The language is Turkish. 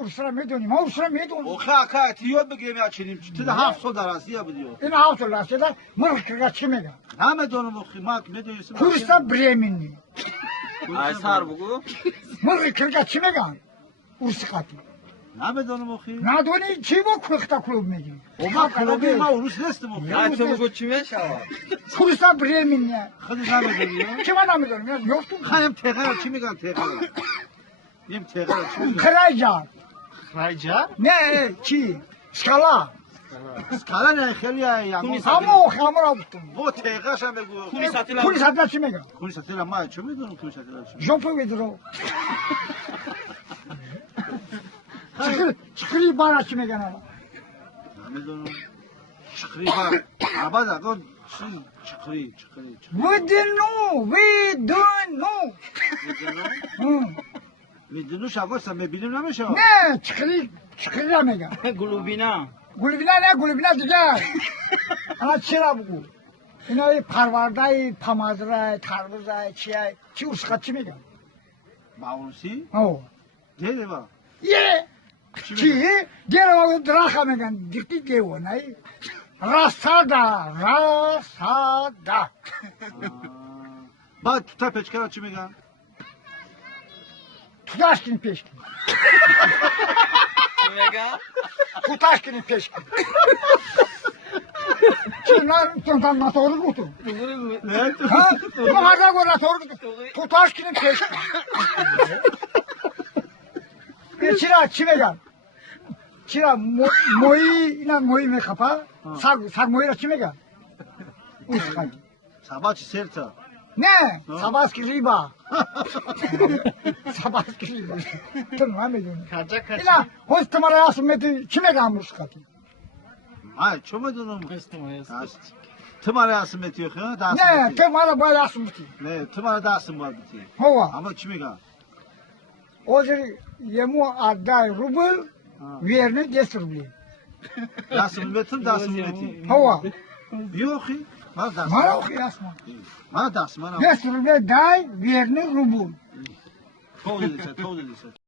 Usra medoni, ma usra medoni. Oka tiyo bigemi açayım. Tüde hafta darası ya bu diyor. İna havtolar seda mırkıga çimega. Ne medonu bu mak ne diyorsun? Kursa Bremenli. Ay sar bu. Mırkıga çimega. Ursikati. Ne medonu bu? Na doni çivo kırkta klub megi. O mak klubu ma Rus nestim o. Ay çabuk uçume şava. Kursa Bremenli. Hadi ne medonu? Kime ne medoni ya? Yoktu. Hayım tekrar kimi kan tekrar. Yem tekrar kimi? Karaca. Rayca. Ne ki? Skala. Skala ne xeliya ya. Ama o hamura tuttum. Bu tekrar şam begu. Kuni satla çimega. Kuni satela ma çimi medonu kuni satela. Jopo vedro. Çıkırı bana çimega na. Ne medonu? Çıkri bak. Abada kon çıkri. Vedno. Medonu şakosa me bilim ne şava? Ne çıkırı mega. Glubina. Gulbina digar. Ana çıra bu. İnay parvardayı, pamadray, tarvuzay, çiyay. Çi uskatçı mega. Mausi? O. Dele bak. Ye. Çi diğer o draka mega. Dikti gevo nay. Rasada. Bak tuta peçkara çimi kan. Tutaşkini peşkin. Mega. Tutaşkini peşkin. Çınar tontan motoru kutu. Ne? Ha? Bu hada gora toru kutu. Tutaşkini peşkin. Bir çıra çimega. Çıra moyi me kapa. Sag moyra çimega. Uskay. Sabahçı serta. Ne? Sabaski riba. Sabaski riba. Tırma mı diyorsun? Kaça. İla hoş tımara yasmeti kime kalmış katı? Ay çömedonu mu? Kıstım. Tımara yasın betiyor ha? Dağsın Ne? betiyor. Tımara böyle yasmeti. Ne? Tımara dağsın var betiyor. Hova. Ama çimi kan? Ozer yemu adday rubel verini 10 rubli. Dağsın betim dağsın betiyor. Hova. Yok ki. Bana dağsın. Mara okuyasma. Bana dağsın. 10 rubli day verini rubel. Tol dediyse.